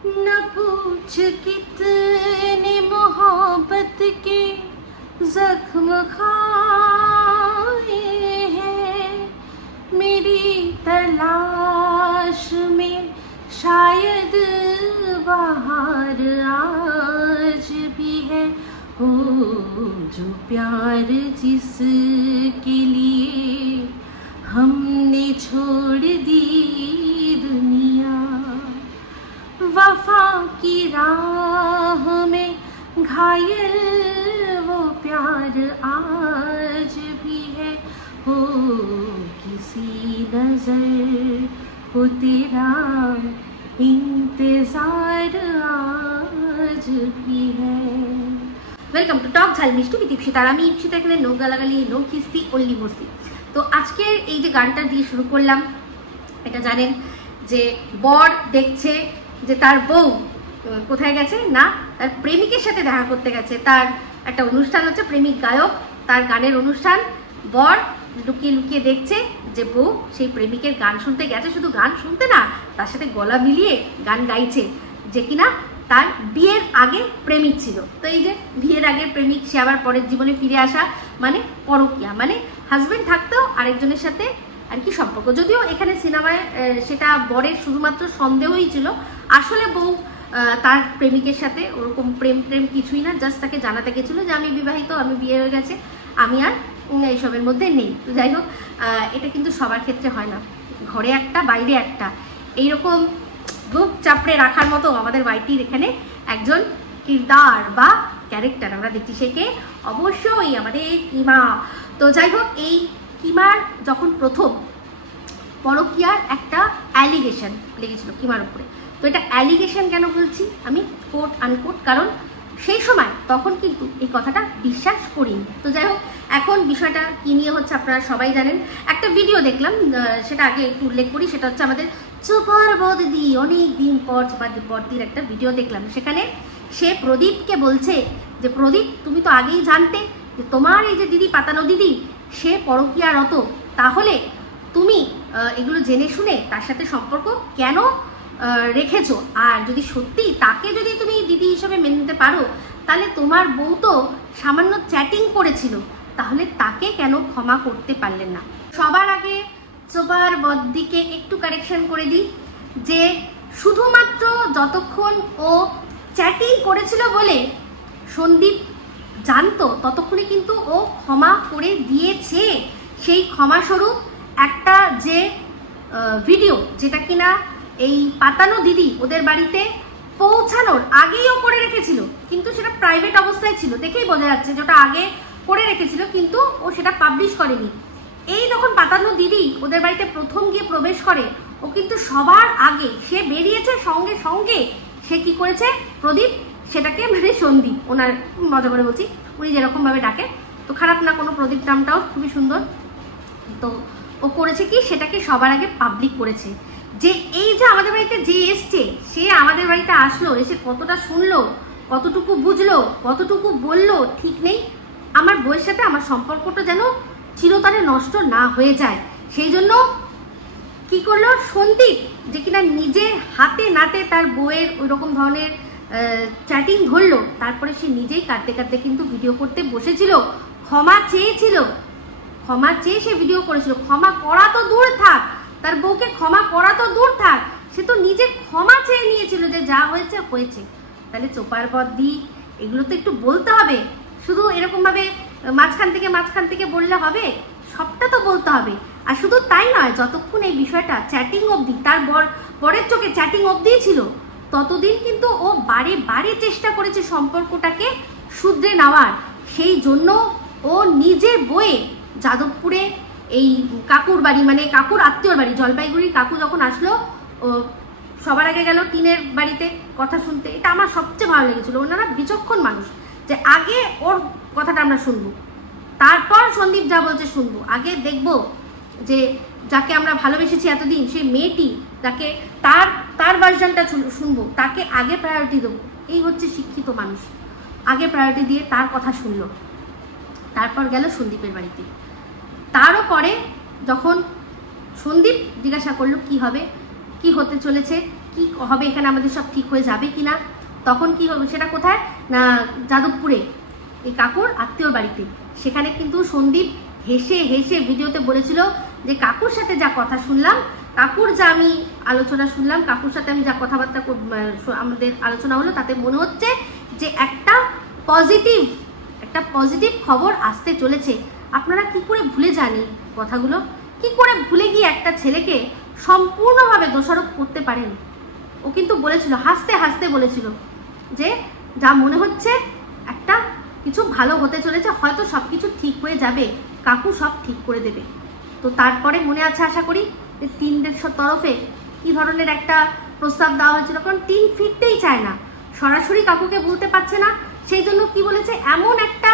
न पूछ कितने मोहब्बत के जख्म खाए हैं, मेरी तलाश में शायद बाहर आज भी है। हो जो प्यार जिसके लिए हमने छोड़ दी दुनिया, वफा की राह में घायल वो प्यार आज भी है। हो किसी नजर हो तेरा इंतजार आज भी है। वेलकम टू टक झाल मिष्टी विद इप्सिता। আমি ইপসিতা, এখানে নো গালাগালি, নো কিস্তি, অনলি মস্তি। তো আজকের এই যে গানটা দিয়ে শুরু করলাম, এটা জানেন যে বর দেখছে যে তার বউ কোথায় গেছে, না তার প্রেমিকের সাথে দেখা করতে গেছে। তার একটা অনুষ্ঠান হচ্ছে, প্রেমিক গায়ক, তার গানের অনুষ্ঠান। বর লুকিয়ে লুকিয়ে দেখছে যে বউ সেই প্রেমিকের গান শুনতে গেছে। শুধু গান শুনতে না, তার সাথে গলা মিলিয়ে গান গাইছে, যে কিনা তার বিয়ের আগে প্রেমিক ছিল। তো এই যে বিয়ের আগের প্রেমিক, সে আবার পরের জীবনে ফিরে আসা, মানে পরকীয়া, মানে হাজবেন্ড থাকতেও আরেকজনের সাথে আর কি সম্পর্ক। যদিও এখানে সিনেমায় সেটা বরের শুধুমাত্র সন্দেহই ছিল, আসলে বউ তার প্রেমিকের সাথে ওরকম প্রেম কিছুই না, জাস্ট তাকে জানাতে গেছিল যে আমি বিবাহিত, আমি বিয়ে হয়ে গেছে, আমি আর এইসবের মধ্যে নেই। তো যাই হোক, এটা কিন্তু সবার ক্ষেত্রে হয় না, ঘরে একটা বাইরে একটা, এইরকম বুক চাপড়ে রাখার মতো আমাদের বাড়িটির এখানে একজন কিরদার বা ক্যারেক্টার আমরা দেখছি, সেকে অবশ্যই আমাদের কিমা। তো যাই হোক, এই কিমার যখন প্রথম পরকীয়ার একটা অ্যালিগেশন লেগেছিল কিমার উপরে, তো এটা অ্যালিগেশন কেন বলছি আমি, কোট আনকোট, কারণ সেই সময় তখন কিন্তু এই কথাটা বিশ্বাস করিনি। তো যাই হোক, এখন বিষয়টা কি নিয়ে হচ্ছে আপনারা সবাই জানেন। একটা ভিডিও দেখলাম, সেটা আগে একটু উল্লেখ করি, সেটা হচ্ছে আমাদের চোপার বৌদি অনেক দিন পর চোপার বৌদির একটা ভিডিও দেখলাম। সেখানে সে প্রদীপকে বলছে যে প্রদীপ, তুমি তো আগেই জানতে যে তোমার এই যে দিদি পাতানো দিদি সে পরকীয়ারত, তাহলে তুমি এগুলো জেনে শুনে তার সাথে সম্পর্ক কেন রেখেছো? আর যদি সত্যি তাকে যদি তুমি দিদি হিসেবে মেনে নিতে পারো, তাহলে তোমার বউ তো সামান্য চ্যাটিং করেছিল, তাহলে তাকে কেন ক্ষমা করতে পারলেন না? সবার আগে চোপার বদ্দিকে একটু কারেকশন করে দিই যে শুধুমাত্র যতক্ষণ ও চ্যাটিং করেছিল বলে সন্দীপ জানতো, ততক্ষণে কিন্তু ও ক্ষমা করে দিয়েছে। সেই ক্ষমাস্বরূপ একটা যে ভিডিও, যেটা কিনা এই পাতানো দিদি ওদের বাড়িতে পৌঁছানোর আগেই ও করে রেখেছিল, কিন্তু সেটা প্রাইভেট অবস্থায় ছিল, দেখেই বোঝা যাচ্ছে যেটা আগে করে রেখেছিল, কিন্তু ও সেটা পাবলিশ করেনি। এই যখন পাতানো দিদি ওদের বাড়িতে প্রথম গিয়ে প্রবেশ করে, ও কিন্তু সবার আগে সে বেরিয়েছে, সঙ্গে সঙ্গে সে কি করেছে, প্রদীপ সেটাকে, মানে সন্দীপ, ওনার মজা করে বলছি, উনি যেরকম ভাবে ডাকে, তো খারাপ না কোনো, প্রদীপ নামটাও খুবই সুন্দর। তো ও করেছে কি, সেটাকে সবার আগে পাবলিক করেছে যে এই যে আমাদের বাড়িতে যে এসছে, সে আমাদের বাড়িতে আসলো, এসে কতটা শুনলো, কতটুকু বুঝলো, কতটুকু বললো ঠিক নেই, আমার বউয়ের সাথে আমার সম্পর্কটা যেন চিরতরে নষ্ট না হয়ে যায়। সেই জন্য কি করলো সন্দীপ, যে কিনা নিজে হাতে নাতে তার বউয়ের ওই রকম ধরনের চ্যাটিং ধরলো, তারপরে সে নিজেই কাঁদতে কাঁদতে কিন্তু ভিডিও করতে বসেছিল, ক্ষমা চেয়েছিল, ক্ষমা চেয়ে সে ভিডিও করেছিল। ক্ষমা করা তো দূর থাক, তার বউকে ক্ষমা করা তো দূর থাক, সে তো নিজে ক্ষমা চেয়ে নিয়েছিল যে যা হয়েছে হয়েছে। তাহলে চোপার বদ্দি এগুলো তো একটু বলতে হবে, শুধু এরকম ভাবে মাঝখান থেকে বললে হবে, সবটা তো বলতে হবে। আর শুধু তাই নয়, যতক্ষণ এই বিষয়টা চ্যাটিং অবধি, তার বরের চোখে চ্যাটিং অবধি ছিল, ততদিন কিন্তু ও বারে বারে চেষ্টা করেছে সম্পর্কটাকে শুধরে নেওয়ার। সেই জন্য ও নিজের বয়ে যাদবপুরে এই কাকুর বাড়ি, মানে কাকুর আত্মীয়র বাড়ি, জলপাইগুড়ির কাকু যখন আসলো, ও সবার আগে গেল টিনের বাড়িতে কথা শুনতে। এটা আমার সবচেয়ে ভালো লেগেছিল, ওনারা বিচক্ষণ মানুষ, যে আগে ওর কথাটা আমরা শুনবো, তারপর সন্দীপ যা বলছে শুনবো। আগে দেখবো যে যাকে আমরা ভালোবেসেছি এতদিন, সেই মেয়েটি, যাকে তার ভার্সনটা শুনবো, তাকে আগে প্রায়োরিটি দেবো। এই হচ্ছে শিক্ষিত মানুষ, আগে প্রায়োরিটি দিয়ে তার কথা শুনলো, তারপর গেল সন্দীপের বাড়িতে। তারও পরে যখন সন্দীপ জিজ্ঞাসা করলো কি হবে, কি হতে চলেছে, কি হবে এখানে, আমাদের সব ঠিক হয়ে যাবে কিনা। তখন কি হবে, সেটা কোথায় না যাদবপুরে এই কাকুর আত্মীয় বাড়িতে। সেখানে কিন্তু সন্দীপ হেসে হেসে ভিডিওতে বলেছিল যে কাকুর সাথে যা কথা শুনলাম, কাকুর যা আমি আলোচনা শুনলাম, কাকুর সাথে আমি যা কথাবার্তা আমাদের আলোচনা হলো, তাতে মনে হচ্ছে যে একটা পজিটিভ খবর আসতে চলেছে। আপনারা কি করে ভুলে যাননি কথাগুলো? কি করে ভুলে গিয়ে একটা ছেলেকে সম্পূর্ণভাবে দোষারোপ করতে পারেন? ও কিন্তু বলেছিল, হাসতে হাসতে বলেছিল যে যা মনে হচ্ছে একটা কিছু ভালো হতে চলেছে, হয়তো সব কিছু ঠিক হয়ে যাবে, কাকু সব ঠিক করে দেবে। তো তারপরে মনে আছে আশা করি যে টিনদের তরফে কি ধরনের একটা প্রস্তাব দেওয়া হয়েছিল, কারণ টিন ফিরতেই চায় না, সরাসরি কাকুকে বলতে পারছে না, সেই জন্য কি বলেছে, এমন একটা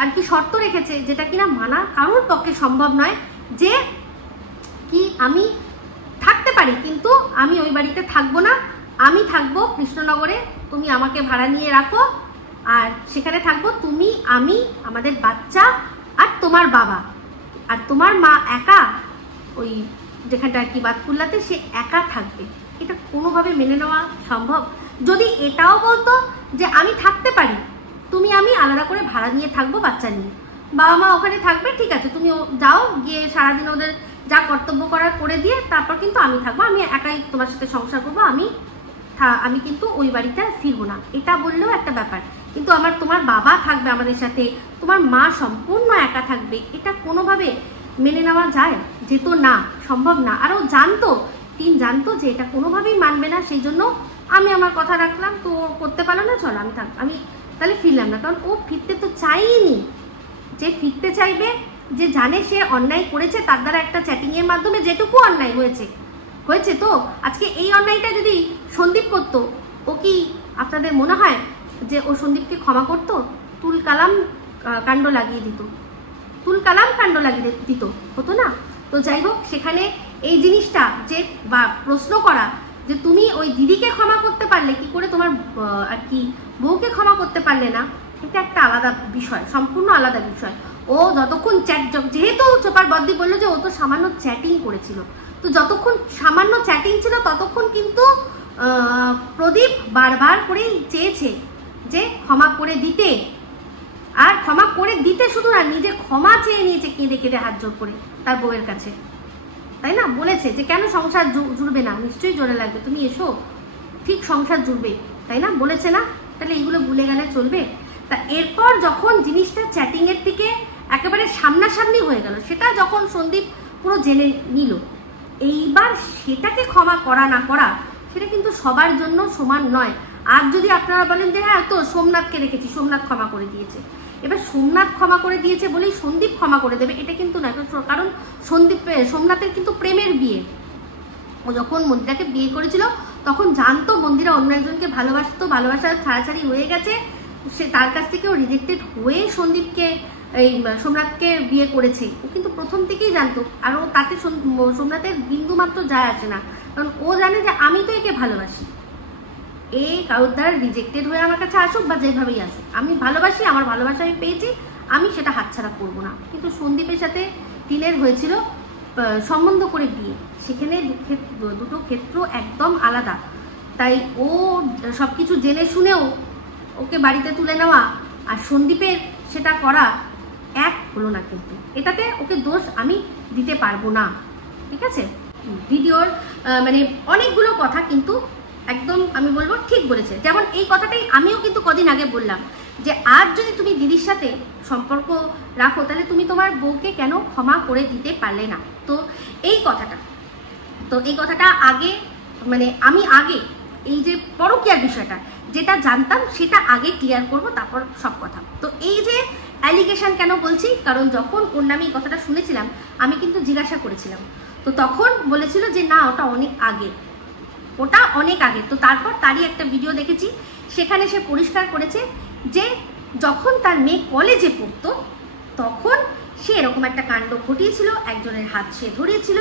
আর কি শর্ত রেখেছে যেটা কিনা মানা কারোর পক্ষে সম্ভব নয়, যে কি আমি থাকতে পারি কিন্তু আমি ওই বাড়িতে থাকবো না, আমি থাকবো কৃষ্ণনগরে, তুমি আমাকে ভাড়া নিয়ে রাখো, আর সেখানে থাকবো তুমি, আমি, আমাদের বাচ্চা আর তোমার বাবা, আর তোমার মা একা ওই যেখানটা আর কি বাতকুল্লাতে সে একা থাকবে। এটা কোনোভাবে মেনে নেওয়া সম্ভব? যদি এটাও বলতো যে আমি থাকতে পারি, তুমি আমি আলাদা করে ভাড়া নিয়ে থাকবো বাচ্চা নিয়ে, বাবা মা ওখানে থাকবে, ঠিক আছে, তুমি যাও গিয়ে সারাদিন ওদের যা কর্তব্য করার করে দিয়ে তারপর কিন্তু আমি থাকবো, আমি একাই তোমার সাথে সংসার করবো, আমি কিন্তু ওই বাড়িতে ফিরবো না, এটা বললেও একটা ব্যাপার। কিন্তু তোমার বাবা থাকবে আমাদের সাথে, তোমার মা সম্পূর্ণ একা থাকবে, এটা কোনোভাবে মেনে নেওয়া যায়? যেত না, সম্ভব না। আর ও জানতো, টিন জানতো যে এটা কোনোভাবেই মানবে না, সেই জন্য আমি আমার কথা রাখলাম, তো করতে পারলো না, চলো আমি তাহলে ফিরলাম না। কারণ ও ফিরতে তো চাইনি, যে ফিরতে চাইবে, যে জানে সে অন্যায় করেছে, তার দ্বারা একটা চ্যাটিংয়ের মাধ্যমে যেটুকু অন্যায় হয়েছে, তো আজকে এই অন্যায়টা যদি সন্দীপ করতো, ও কি আপনাদের মনে হয় যে ও সন্দীপকে ক্ষমা করতো? তুলকালাম কাণ্ড লাগিয়ে দিত, হতো না? তো যাই হোক, সেখানে এই জিনিসটা যে বা প্রশ্ন করা যে তুমি ওই দিদিকে ক্ষমা করতে পারলে, কি করে তোমার আর কি বউকে ক্ষমা করতে পারলে না, এটা একটা আলাদা বিষয়, সম্পূর্ণ আলাদা বিষয়। ও যতক্ষণ যেহেতু চোপার বদ্দি বললো যে ও তো সামান্য চ্যাটিং করেছিল, তো যতক্ষণ সামান্য চ্যাটিং ছিল ততক্ষণ কিন্তু প্রদীপ বারবার করেই চেয়েছে যে ক্ষমা করে দিতে, আর ক্ষমা করে দিতে শুধু না, নিজে ক্ষমা চেয়ে নিয়েছে কেঁদে কেঁদে হাত জোর করে তার বউয়ের কাছে, তাই না? বলেছে যে কেন সংসার জুড়বে না, নিশ্চয়ই জোরে লাগবে, তুমি এসো, ঠিক সংসার জুড়বে, তাই না? বলেছে না? তাহলে এইগুলো ভুলে গেলে চলবে? তা এরপর যখন জিনিসটা চ্যাটিং এর দিকে একেবারে সামনাসামনি হয়ে গেল, সেটা যখন সন্দীপ পুরো জেনে নিল, এইবার সেটাকে ক্ষমা করা না করা সেটা কিন্তু সবার জন্য সমান নয়। আর যদি আপনারা বলেন যে হ্যাঁ তো সোমনাথকে রেখেছি, সোমনাথ ক্ষমা করে দিয়েছে, এবার সোমনাথ ক্ষমা করে দিয়েছে বলেই সন্দীপ ক্ষমা করে দেবে এটা কিন্তু নয়। কারণ সোমনাথের কিন্তু প্রেমের বিয়ে, ও যখন মন্দিরাকে বিয়ে করেছিল তখন জানতো মন্দিরা অন্য একজনকে ভালোবাসতো, ভালোবাসা ছাড়াছাড়ি হয়ে গেছে, সে তার কাছ থেকেও রিজেক্টেড হয়ে সন্দীপকে এই সোমনাথকে বিয়ে করেছে, ও কিন্তু প্রথম থেকেই জানতো। আর ও তাতে সোমনাথের বিন্দু মাত্র যায় আসে না, কারণ ও জানে যে আমি তো একে ভালোবাসি, এই কারোর দ্বারা রিজেক্টেড হয়ে আমার কাছে আসুক বা যেভাবেই আসুক, আমি ভালোবাসি, আমার ভালোবাসা আমি পেয়েছি, আমি সেটা হাতছাড়া করবো না। কিন্তু সন্দীপের সাথে টিনের হয়েছিল সম্বন্ধ করে বিয়ে, সেখানে দুটো ক্ষেত্র একদম আলাদা। তাই ও সবকিছু জেনে শুনেও ওকে বাড়িতে তুলে নেওয়া আর সন্দীপের সেটা করা এক হলো না, কিন্তু এটাতে ওকে দোষ আমি দিতে পারবো না, ঠিক আছে? ভিডিওর মানে অনেকগুলো কথা কিন্তু একদম আমি বলবো ঠিক বলেছে। যেমন এই কথাটাই আমিও কিন্তু কদিন আগে বললাম যে আজ যদি তুমি দিদির সাথে সম্পর্ক রাখো তাহলে তুমি তোমার বউকে কেন ক্ষমা করে দিতে পারলে না। তো এই কথাটা আগে মানে আমি আগে এই যে পরকীয়ার বিষয়টা যেটা জানতাম সেটা আগে ক্লিয়ার করব, তারপর সব কথা। তো এই যে অ্যালিগেশন কেন বলছি, কারণ যখন ওর নামে এই কথাটা শুনেছিলাম আমি কিন্তু জিজ্ঞাসা করেছিলাম, তো তখন বলেছিল যে না ওটা অনেক আগে। তো তারপর তারই একটা ভিডিও দেখেছি, সেখানে সে পরিষ্কার করেছে যে যখন তার মেয়ে কলেজে পড়তো তখন সে এরকম একটা কাণ্ড ঘটিয়েছিল, একজনের হাত সে ধরিয়েছিল,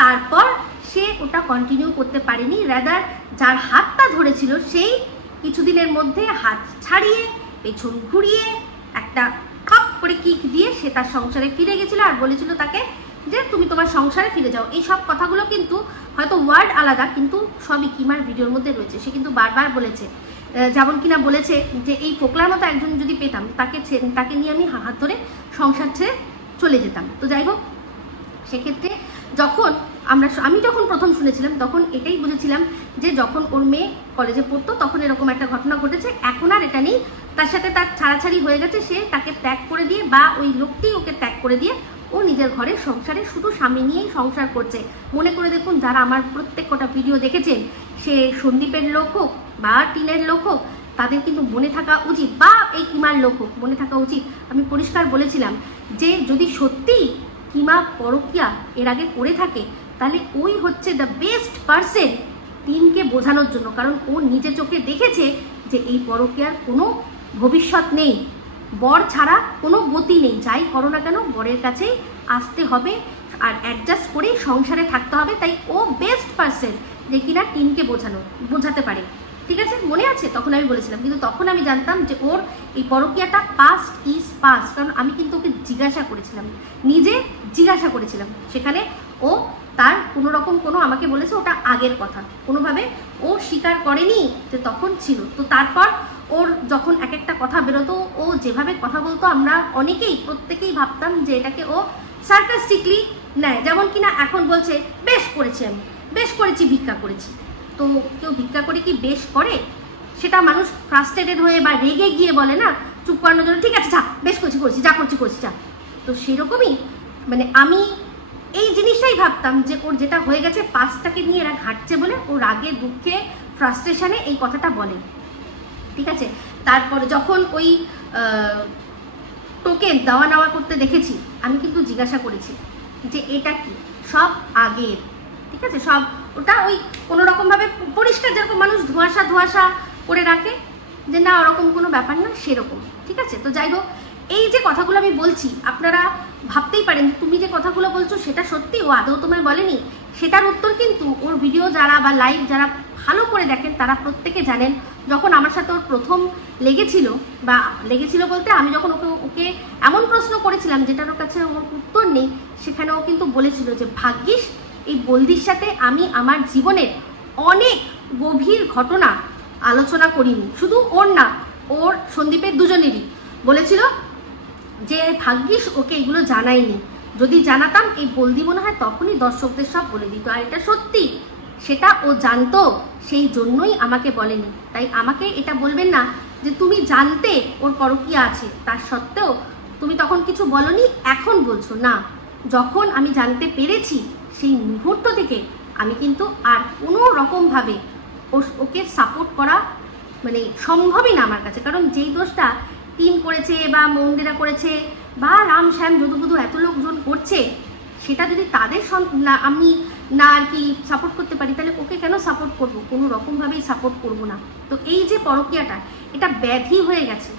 তারপর সে ওটা কন্টিনিউ করতে পারেনি, রাদার যার হাতটা ধরেছিল সেই কিছুদিনের মধ্যে হাত ছাড়িয়ে পেছন ঘুরিয়ে একটা কাপ করে কিক দিয়ে সে তার সংসারে ফিরে গেছিল আর বলেছিল তাকে যে তুমি তোমার সংসারে ফিরে যাও। এই সব কথাগুলো কিন্তু হয়তো ওয়ার্ড আলাদা, কিন্তু সবই কিমার ভিডিওর মধ্যে রয়েছে। সে কিন্তু বারবার বলেছে, যেমন কিনা বলেছে যে এই ফোকলার মতো একজন যদি পেতাম তাকে নিয়ে আমি হাত ধরে সংসার ছেড়ে চলে যেতাম। তো যাই হোক, সেক্ষেত্রে যখন আমি যখন প্রথম শুনেছিলাম তখন এটাই বুঝেছিলাম যে যখন ওর মেয়ে কলেজে পড়তো তখন এরকম একটা ঘটনা ঘটেছে। এখন আর এটা নেই, তার সাথে তার ছাড়াছাড়ি হয়ে গেছে, সে তাকে ত্যাগ করে দিয়ে বা ওই লোকটি ওকে ত্যাগ করে দিয়ে ও নিজের ঘরে সংসারে শুধু স্বামী নিয়েই সংসার করছে। মনে করে দেখুন, যারা আমার প্রত্যেক কটা ভিডিও দেখেছেন, সে সন্দীপের লোক হোক বা টিনের লোক হোক, তাদের কিন্তু মনে থাকা উচিত, বা এই কিমার লোক হোক, মনে থাকা উচিত। আমি পরিষ্কার বলেছিলাম যে যদি সত্যি কিমা পরকীয়া এর আগে করে থাকে, তাহলে ওই হচ্ছে দ্য বেস্ট পারসন টিনকে বোঝানোর জন্য। কারণ ও নিজে চোখে দেখেছে যে এই পরকীয়ার কোনো ভবিষ্যৎ নেই, বর ছাড়া কোনো গতি নেই। যাই করো না কেন বরের কাছেই আসতে হবে আর অ্যাডজাস্ট করেই সংসারে থাকতে হবে। তাই ও বেস্ট পারসন যে কিনা টিনকে বোঝাতে পারে। ঠিক আছে, মনে আছে তখন আমি বলেছিলাম, কিন্তু তখন আমি জানতাম যে ওর এই পরকীয়াটা পাস্ট ইজ পাস্ট। কারণ আমি কিন্তু ওকে জিজ্ঞাসা করেছিলাম, নিজে জিজ্ঞাসা করেছিলাম, সেখানে ও তার কোনো রকম আমাকে বলেছে ওটা আগের কথা, কোনোভাবে ও স্বীকার করেনি যে তখন ছিল। তো তারপর ওর যখন এক একটা কথা বেরোতো, ও যেভাবে কথা বলতো, আমরা প্রত্যেকেই ভাবতাম যে এটাকে ও সার্কাস্টিকলি নেয়। যেমন কিনা এখন বলছে বেশ করেছি, আমি বেশ করেছি, ভিক্ষা করেছি। তো কেউ ভিক্ষা করে কি বেশ করে? সেটা মানুষ ফ্রাস্ট্রেটেড হয়ে বা রেগে গিয়ে বলে না, চুপ করানোর জন্য, ঠিক আছে যা বেশ করেছি, যা করছি যা। তো সেরকমই মানে আমি এই জিনিসটাই ভাবতাম যে ওর যেটা হয়ে গেছে পাস্টটাকে নিয়ে এরা ঘাটছে বলে ও রাগে দুঃখে ফ্রাস্ট্রেশনে এই কথাটা বলে। ঠিক আছে, তারপরে যখন ওই টোকেন দেওয়া নেওয়া করতে দেখেছি, আমি কিন্তু জিজ্ঞাসা করেছি যে এটা কি, সব আগের। ঠিক আছে, সব ওটা ওই কোনো রকমভাবে পরিষ্কার, যেরকম মানুষ ধোঁয়াশা করে রাখে, যে না ওরকম কোনো ব্যাপার না, সেরকম। ঠিক আছে, তো যাই হোক, এই যে কথাগুলো আমি বলছি, আপনারা ভাবতেই পারেন তুমি যে কথাগুলো বলছো সেটা সত্যি, ও আদৌ তোমায় বলেনি। সেটার উত্তর কিন্তু ওর ভিডিও যারা বা লাইভ যারা ভালো করে দেখেন তারা প্রত্যেকে জানেন। যখন আমার সাথে ওর প্রথম লেগেছিল বলতে, আমি যখন ওকে এমন প্রশ্ন করেছিলাম যেটার ওর কাছে ওর উত্তর নেই, সেখানে ও কিন্তু বলেছিল যে ভাগ্যিস এই বলদির সাথে আমি আমার জীবনের অনেক গভীর ঘটনা আলোচনা করিনি। শুধু ওর না, ওর সন্দীপের দুজনেরই বলেছিল যে ভাগ্যিস ওকে এগুলো জানাইনি, যদি জানাতাম এই বলদি মনে হয় তখনই দর্শকদের সব বলে দিত। আর এটা সত্যি, সেটা ও জানতো, সেই জন্যই আমাকে বলেনি। তাই আমাকে এটা বলবেন না যে তুমি জানতে ওর পরকীয়া আছে, তার সত্ত্বেও তুমি তখন কিছু বলনি, এখন বলছো না। যখন আমি জানতে পেরেছি সেই মুহূর্ত থেকে আমি কিন্তু আর কোনো রকমভাবে ওকে সাপোর্ট করা মানে সম্ভবই না আমার কাছে। কারণ যেই দোষটা টিন করেছে বা মন্দিরা করেছে বা রাম শ্যাম যদুবধূ এত লোকজন করছে, সেটা যদি তাদের আমি না আর কি সাপোর্ট করতে পারি, তাহলে ওকে কেন সাপোর্ট করবো? কোনো রকমভাবেই সাপোর্ট করবো না। তো এই যে পরকীয়াটা, এটা ব্যাধি হয়ে গেছে।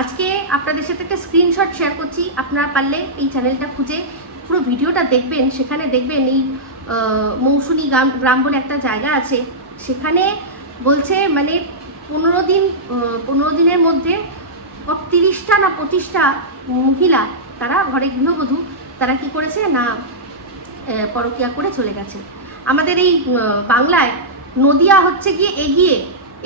আজকে আপনাদের সাথে একটা স্ক্রিনশট শেয়ার করছি, আপনারা পারলে এই চ্যানেলটা খুঁজে পুরো ভিডিওটা দেখবেন। সেখানে দেখবেন এই মৌসুনি গ্রাম বলে একটা জায়গা আছে, সেখানে বলছে মানে 15 দিনের মধ্যে 30টা না 25টা মহিলা, তারা ঘরে গৃহবধূ, তারা কি করেছে না পরকীয়া করে চলে গেছে। আমাদের এই বাংলায় নদিয়া হচ্ছে গিয়ে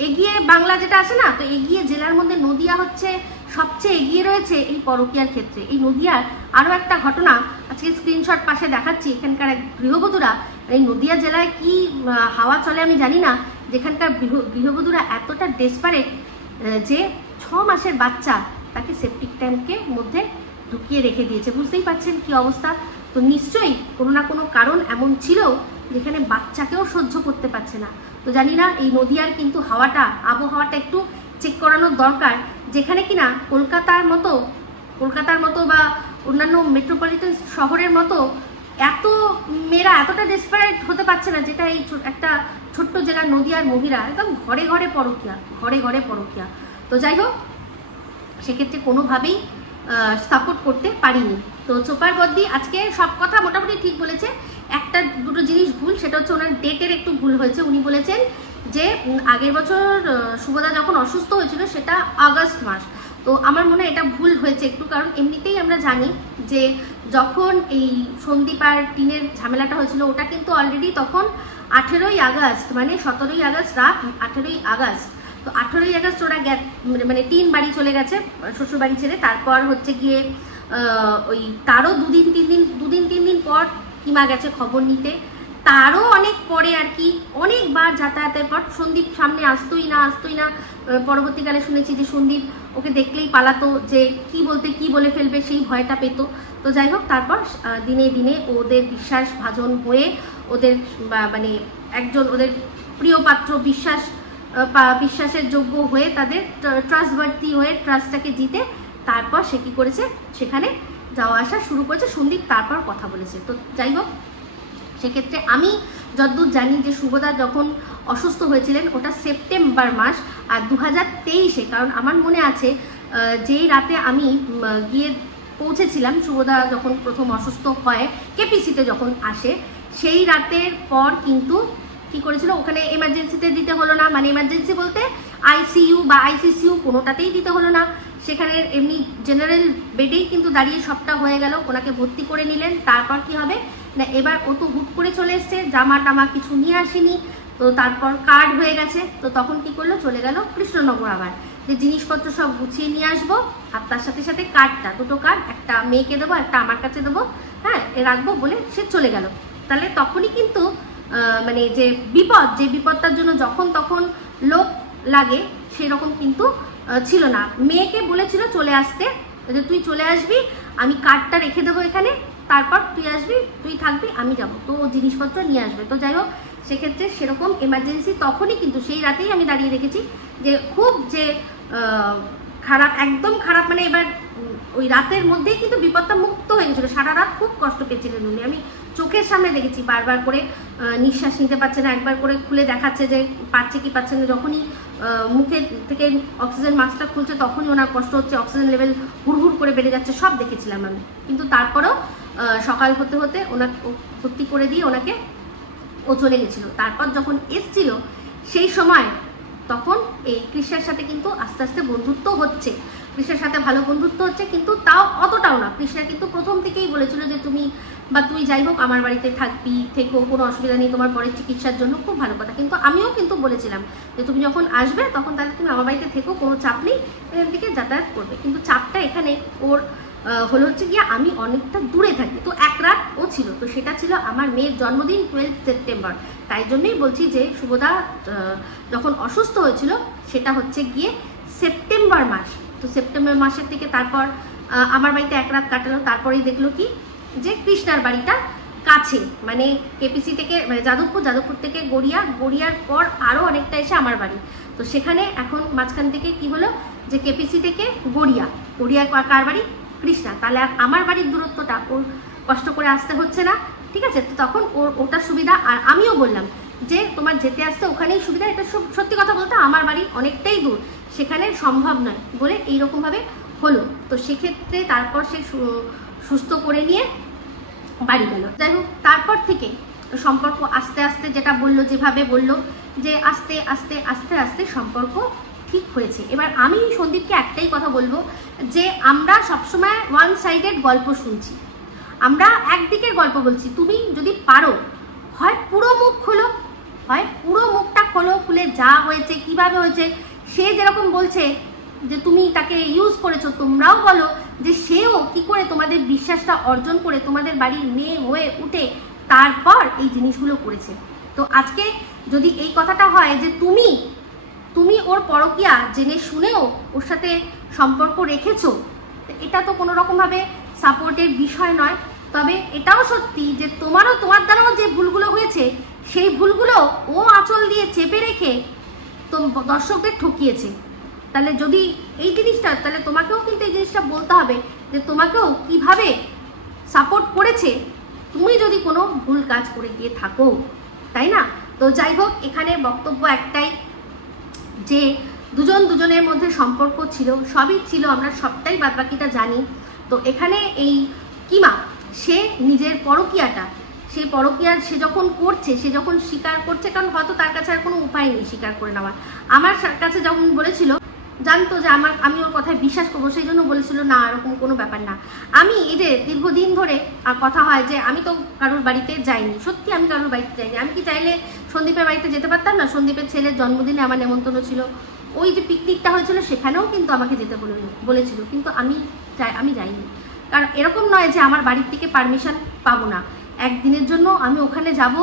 এগিয়ে বাংলা যেটা আছে না, তো এগিয়ে জেলার মধ্যে নদিয়া হচ্ছে সবচেয়ে এগিয়ে রয়েছে এই পরকীয়ার ক্ষেত্রে। এই নদিয়ার আরও একটা ঘটনা আজকে স্ক্রিনশট পাশে দেখাচ্ছি। এখানকার এক গৃহবধূরা, এই নদিয়া জেলায় কি হাওয়া চলে আমি জানি না, যেখানকার গৃহবধূরা এতটা ডেসপারেট যে 6 মাসের বাচ্চা তাকে সেপটিক ট্যাঙ্কের মধ্যে ঢুকিয়ে রেখে দিয়েছে। বুঝতেই পারছেন কি অবস্থা। তো নিশ্চয়ই কোনো না কোনো কারণ এমন ছিল যেখানে বাচ্চাকেও সহ্য করতে পারছে না। তো জানি না, এই নদিয়ার কিন্তু আবহাওয়াটা একটু চেক করানোর দরকার, যেখানে কিনা কলকাতার মতো বা অন্যান্য মেট্রোপলিটন শহরের মতো এত মেয়েরা এতটা ডেসপারেট হতে পারছে না, যেটা এই একটা ছোট্ট জেলার নদিয়ার মহিলা একদম ঘরে ঘরে পরকীয়া। তো যাই হোক, সেক্ষেত্রে কোনোভাবেই সাপোর্ট করতে পারিনি। তো চোপার বদ্দি আজকে সব কথা মোটামুটি ঠিক বলেছে, একটা দুটো জিনিস ভুল, সেটা হচ্ছে ওনার ডেটের একটু ভুল হয়েছে। উনি বলেছেন যে আগের বছর শুভদা যখন অসুস্থ হয়েছিল সেটা আগস্ট মাস, তো আমার মনে হয় এটা ভুল হয়েছে একটু, কারণ এমনিতেই আমরা জানি যে যখন এই সন্দীপ আর টিনের ঝামেলাটা হয়েছিল ওটা কিন্তু অলরেডি তখন 18ই আগস্ট, মানে 17ই আগস্ট রাত 18ই আগস্ট। তো 18ই আগস্ট ওরা মানে টিন বাড়ি চলে গেছে শ্বশুর বাড়ি ছেড়ে। তারপর হচ্ছে গিয়ে ওই তারও দুদিন তিন দিন পর কিমা গেছে খবর নিতে, তারও অনেক পরে আর কি, অনেকবার যাতায়াতের পর সন্দীপ সামনে আসতোই না। পরবর্তীকালে শুনেছি যে সন্দীপ ওকে দেখলেই পালাতো, যে কি বলে ফেলবে সেই ভয়টা পেত। তো যাই হোক, তারপর দিনে দিনে ওদের বিশ্বাসভাজন হয়ে, ওদের মানে একজন ওদের প্রিয় পাত্র বিশ্বাসের যোগ্য হয়ে, তাদের ট্রাস্টওয়ার্থি হয়ে ট্রাস্টটাকে জিতে তারপর সে কি করেছে, সেখানে যাওয়া আসা শুরু করেছে সন্দীপ, তারপর কথা বলেছে। তো যাই হোক, সেক্ষেত্রে আমি যতদূর জানি যে শুভদা যখন অসুস্থ হয়েছিলেন ওটা সেপ্টেম্বর মাস আর 2023-এ, কারণ আমার মনে আছে যেই রাতে আমি গিয়ে পৌঁছেছিলাম শুভদা যখন প্রথম অসুস্থ হয় কেপিসিতে যখন আসে, সেই রাতের পর কিন্তু কি করেছিল, ওখানে এমার্জেন্সিতে দিতে হলো না, মানে এমার্জেন্সি বলতে আইসিইউ বা আইসিসিউ কোনোটাতেই দিতে হলো না, সেখানে এমনি জেনারেল বেডেই কিন্তু দাঁড়িয়ে সবটা হয়ে গেল, ওনাকে ভর্তি করে নিলেন। তারপর কি হবে না, এবার ও তো হুট করে চলে এসছে, জামা টামা কিছু নিয়ে আসেনি, তো তারপর কার্ড হয়ে গেছে। তো তখন কি করলো, চলে গেল কৃষ্ণনগর, আবার যে জিনিসপত্র সব গুছিয়ে নিয়ে আসবো, আর তার সাথে সাথে কার্ডটা, দুটো কার্ড, একটা মেয়েকে দেবো একটা আমার কাছে দেবো, হ্যাঁ রাখবো বলে সে চলে গেল। তাহলে তখনই কিন্তু মানে যে বিপদটার জন্য যখন তখন লোক লাগে সেরকম কিন্তু ছিল না। মেয়েকে বলেছিল চলে আসতে, যে তুই চলে আসবি, আমি কার্ডটা রেখে দেবো এখানে, তারপর তুই আসবি, তুই থাকবি, আমি যাবো, তো ও জিনিসপত্র নিয়ে আসবে। তো যাই হোক, সেক্ষেত্রে সেরকম এমার্জেন্সি তখনই কিন্তু সেই রাতেই আমি দাঁড়িয়ে রেখেছি, যে খুব যে খারাপ, একদম খারাপ, মানে এবার ওই রাতের মধ্যেই কিন্তু বিপদটা মুক্ত হয়ে গেছিলো। সারা রাত খুব কষ্ট পেয়েছিলেন উনি, আমি চোখের সামনে দেখেছি, বারবার করে নিঃশ্বাস নিতে পারছে না, একবার করে খুলে দেখাচ্ছে যে পাচ্ছে কি পাচ্ছে না, যখনই মুখের থেকে অক্সিজেন মাস্কটা খুলছে তখনই ওনার কষ্ট হচ্ছে, অক্সিজেন লেভেল হুড় করে বেড়ে যাচ্ছে, সব দেখেছিলাম আমি। কিন্তু তারপরেও সকাল হতে হতে ওনাকে ভর্তি করে দিয়ে ওনাকে ও চলে গেছিলো। তারপর যখন এসছিল সেই সময় তখন এই কৃষ্ণার সাথে কিন্তু আস্তে আস্তে বন্ধুত্ব হচ্ছে, কৃষ্ণার সাথে ভালো বন্ধুত্ব হচ্ছে, কিন্তু তাও অতটাও না। কৃষ্ণা কিন্তু প্রথম থেকেই বলেছিল যে তুমি বা তুই যাই হোক আমার বাড়িতে থাকবি, থেকো, কোনো অসুবিধা নেই, তোমার পরের চিকিৎসার জন্য খুব ভালো কথা। কিন্তু আমিও কিন্তু বলেছিলাম যে তুমি যখন আসবে তখন তাহলে তুমি আমার বাড়িতে থেকো, কোনো চাপ নেই, এখান থেকে যাতায়াত করবে। কিন্তু চাপটা এখানে ওর হলো হচ্ছে গিয়ে আমি অনেকটা দূরে থাকি, তো এক রাত ও ছিল, তো সেটা ছিল আমার মেয়ের জন্মদিন 12 সেপ্টেম্বর। তাই জন্যই বলছি যে শুভদা যখন অসুস্থ হয়েছিল সেটা হচ্ছে গিয়ে সেপ্টেম্বর মাস। তো সেপ্টেম্বর মাসের থেকে তারপর আমার বাড়িতে এক রাত কাটালো। তারপরেই দেখলো কি যে কৃষ্ণার বাড়িটা কাছে, মানে কেপিসি থেকে, মানে যাদবপুর থেকে গড়িয়ার পর আরও অনেকটা এসে আমার বাড়ি। তো সেখানে এখন মাঝখান থেকে কি হলো যে কেপিসি থেকে গড়িয়া কার বাড়ি, কৃষ্ণা, তাহলে আর আমার বাড়ির দূরত্বটা ওর কষ্ট করে আসতে হচ্ছে না, ঠিক আছে। তো তখন ওটা সুবিধা। আর আমিও বললাম যে তোমার যেতে আসতে ওখানেই সুবিধা, এটা সত্যি কথা বলতে আমার বাড়ি অনেকটাই দূর, সেখানে সম্ভব নয় বলে এইরকমভাবে হলো। তো সেক্ষেত্রে তারপর সে সুস্থ করে নিয়ে বাড়ি গেল। যাই হোক, তারপর থেকে সম্পর্ক আস্তে আস্তে, যেটা বললো যেভাবে বললো যে আস্তে আস্তে আস্তে আস্তে সম্পর্ক ঠিক হয়েছে। এবার আমি সন্দীপকে একটাই কথা বলবো যে আমরা সবসময় ওয়ান সাইডেড গল্প শুনছি, আমরা একদিকের গল্প বলছি। তুমি যদি পারো হয় পুরো মুখ খোলো, হয় পুরো মুখটা খোলো, খুলে যা হয়েছে কিভাবে হয়েছে, সে যেরকম বলছে যে তুমি তাকে ইউজ করেছো, তোমরাও বলো যে সেও কি করে তোমাদের বিশ্বাসটা অর্জন করে তোমাদের বাড়ির মেয়ে হয়ে উঠে তারপর এই জিনিসগুলো করেছে। তো আজকে যদি এই কথাটা হয় যে তুমি ওর পরকীয়া জেনে শুনেও ওর সাথে সম্পর্ক রেখেছো, এটা তো কোনো রকমভাবে সাপোর্টের বিষয় নয়। তবে এটাও সত্যি যে তোমার দ্বারাও যে ভুলগুলো হয়েছে সেই ভুলগুলো ও আঁচল দিয়ে চেপে রেখে তো দর্শকদের ঠকিয়েছে। তাহলে যদি এই জিনিসটা, তাহলে তোমাকেও কিন্তু এই জিনিসটা বলতে হবে যে তোমাকেও কিভাবে সাপোর্ট করেছে তুমি যদি কোনো ভুল কাজ করে গিয়ে থাকো, তাই না। তো যাই হোক, এখানে বক্তব্য একটাই যে দুজনের মধ্যে সম্পর্ক ছিল, সবই ছিল, আমরা সবটাই বাদবাকিটা জানি। তো এখানে এই কিমা সে নিজের পরকীয়াটা, সেই পরকীয়া সে যখন করছে, সে যখন স্বীকার করছে, কারণ হয়তো তার কাছে আর কোনো উপায় নেই স্বীকার করে নেওয়ার। আমার কাছে যখন বলেছিল জানতো যে আমি ওর কথায় বিশ্বাস করবো, সেই জন্য বলেছিল না এরকম কোনো ব্যাপার না। আমি এই যে দীর্ঘদিন ধরে কথা হয় যে আমি তো কারোর বাড়িতে যাইনি, সত্যি আমি কারোর বাড়িতে যাইনি। আমি কি চাইলে সন্দীপের বাড়িতে যেতে পারতাম না? সন্দীপের ছেলের জন্মদিনে আমার নেমন্তন্ন ছিল, ওই যে পিকনিকটা হয়েছিল সেখানেও কিন্তু আমাকে যেতে বলেছিল, কিন্তু আমি যাইনি। কারণ এরকম নয় যে আমার বাড়ির থেকে পারমিশন পাবো না, একদিনের জন্য আমি ওখানে যাব,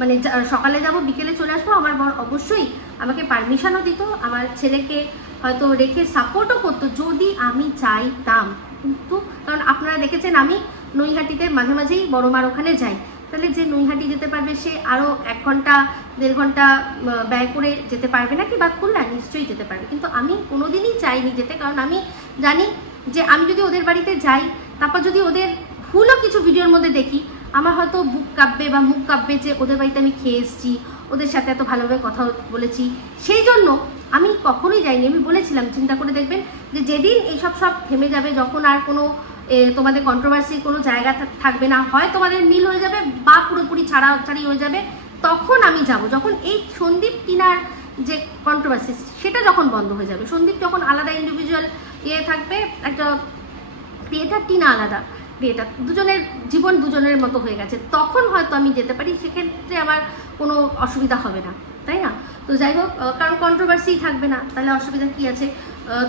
মানে সকালে যাব বিকেলে চলে আসবো। আমার বর অবশ্যই আমাকে পারমিশনও দিত, আমার ছেলেকে হয়তো রেখে সাপোর্টও করতো যদি আমি চাইতাম। কিন্তু কারণ আপনারা দেখেছেন আমি নৈহাটিতে মাঝে মাঝেই বড় মার ওখানে যাই, তাহলে যে নৈহাটি যেতে পারবে সে আরও 1 ঘন্টা 1.5 ঘন্টা ব্যয় করে যেতে পারবে না কি? বাদ করলে নিশ্চয়ই যেতে পারবে, কিন্তু আমি কোনোদিনই চাইনি যেতে। কারণ আমি জানি যে আমি যদি ওদের বাড়িতে যাই, তারপর যদি ওদের ভুলও কিছু ভিডিওর মধ্যে দেখি, আমার হয়তো বুক কাঁপবে বা মুখ কাঁপবে যে ওদের বাড়িতে আমি খেয়ে এসেছি, ওদের সাথে এত ভালোভাবে কথা বলেছি। সেই জন্য আমি কখনোই যাইনি। আমি বলেছিলাম চিন্তা করে দেখবেন যে যেদিন এইসব সব থেমে যাবে, যখন আর কোনো তোমাদের কন্ট্রোভার্সি কোনো জায়গা থাকবে না, হয় তোমাদের মিল হয়ে যাবে বা পুরোপুরি ছাড়াছাড়ি হয়ে যাবে, তখন আমি যাব। যখন এই সন্দীপ টিনার যে কন্ট্রোভার্সি সেটা যখন বন্ধ হয়ে যাবে, সন্দীপ যখন আলাদা ইন্ডিভিজুয়াল থাকবে, একটা ক্রিয়েটার, টিনা আলাদা ক্রিয়েটার, দুজনের জীবন দুজনের মতো হয়ে গেছে, তখন হয়তো আমি যেতে পারি, সেক্ষেত্রে আমার কোনো অসুবিধা হবে না, তাই না? তো যাই হোক, কারণ কন্ট্রোভার্সি থাকবে না, তাহলে অসুবিধা কি আছে?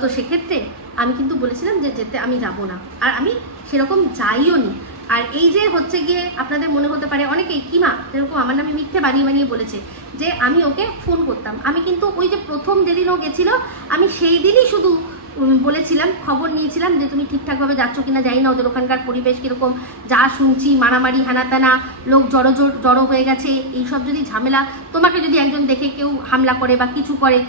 তো সেক্ষেত্রে আমি কিন্তু বলেছিলাম যে যেতে আমি যাব না, আর আমি সেরকম যাইও নি। আর এই যে হচ্ছে গিয়ে আপনাদের মনে হতে পারে অনেকেই কিমা যেরকম আমার নামে মিথ্যে বানিয়ে বলেছে যে আমি ওকে ফোন করতাম। আমি কিন্তু ওই যে প্রথম যেদিন ও গেছিলো, আমি সেই দিনই শুধু বলেছিলাম, খবর নিয়েছিলাম যে তুমি ঠিকঠাকভাবে যাচ্ছ কিনা, জানি না ওদের ওখানকার পরিবেশ কীরকম, যা শুনছি মারামারি হানাতানা, লোক জড়ো হয়ে গেছে, এইসব যদি ঝামেলা, তোমাকে যদি একজন দেখে কেউ হামলা করে বা কিছু করে,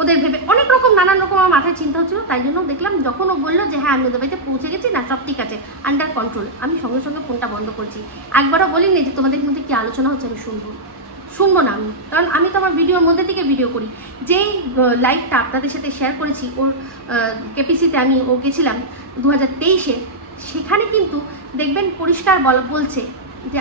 ওদের ভেবে অনেক রকম নানান রকম আমার মাথায় চিন্তা হচ্ছিল। তাই জন্য দেখলাম যখন ও বললো যে হ্যাঁ আমি ওদের বাড়িতে পৌঁছে গেছি, না সব ঠিক আছে, আন্ডার কন্ট্রোল, আমি সঙ্গে সঙ্গে ফোনটা বন্ধ করছি। একবারও বলিনি যে তোমাদের মধ্যে কী আলোচনা হচ্ছে আমি শুনবো না আমি, কারণ আমি তো আমার ভিডিওর মধ্যে থেকে ভিডিও করি। যেই লাইভটা আপনাদের সাথে শেয়ার করেছি ওর কেপিসিতে, আমি ও গেছিলাম 2023-এ, সেখানে কিন্তু দেখবেন পরিষ্কার বলছে যে